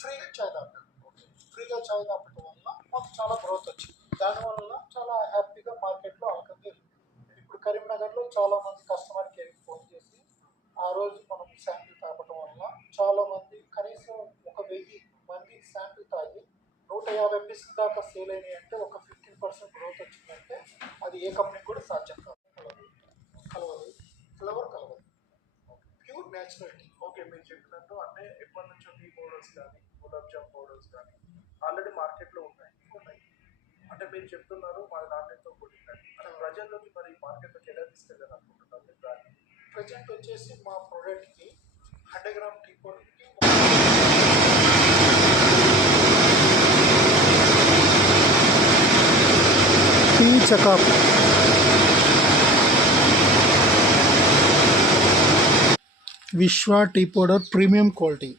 ఫ్రీగా చాయ్ తాగుతారు. ఫ్రీగా చాయ్ తాగడం వల్ల మాకు చాలా గ్రోత్ వచ్చింది. దానివల్ల చాలా హ్యాపీగా మార్కెట్లో అమ్మకం ఇప్పుడు కరీంనగర్లో చాలా మంది కస్టమర్ కేర్కి ఫోన్ చేసి ఆ రోజు మనం శాంపిల్ తాగడం వల్ల చాలా మంది కనీసం 1000 మంది శాంపిల్ తాగి 150 పీసుల దాకా సేల్ అయినాయి అంటే ఒక 15% గ్రోత్ వచ్చిందంటే అది ఏ కంపెనీకి కూడా సాధ్యం కాదు. కలవదు ఫ్లేవర్ కలవదు, ప్యూర్ న్యాచురల్. ఓకే, మీరు చెప్పినట్టు అంటే ఎప్పటి నుంచో టీ పౌడర్స్ కానీ గులాబ్ జామ్ పౌడర్స్ కానీ ఆల్రెడీ మార్కెట్లో ఉన్నాయి. అంటే మీరు చెప్తున్నారు మా నాణ్యతతో కూడిందని. అంటే ప్రజల్లోకి మరి మార్కెట్లోకి ఎలా తీసుకెళ్ళాలనుకుంటున్నారు మీరు దాన్ని? ప్రజెంట్ వచ్చేసి మా ప్రోడక్ట్కి 100 గ్రామ్ టీ పౌడర్కి టీ చకాప్ విశ్వ టీ పౌడర్ ప్రీమియం క్వాలిటీ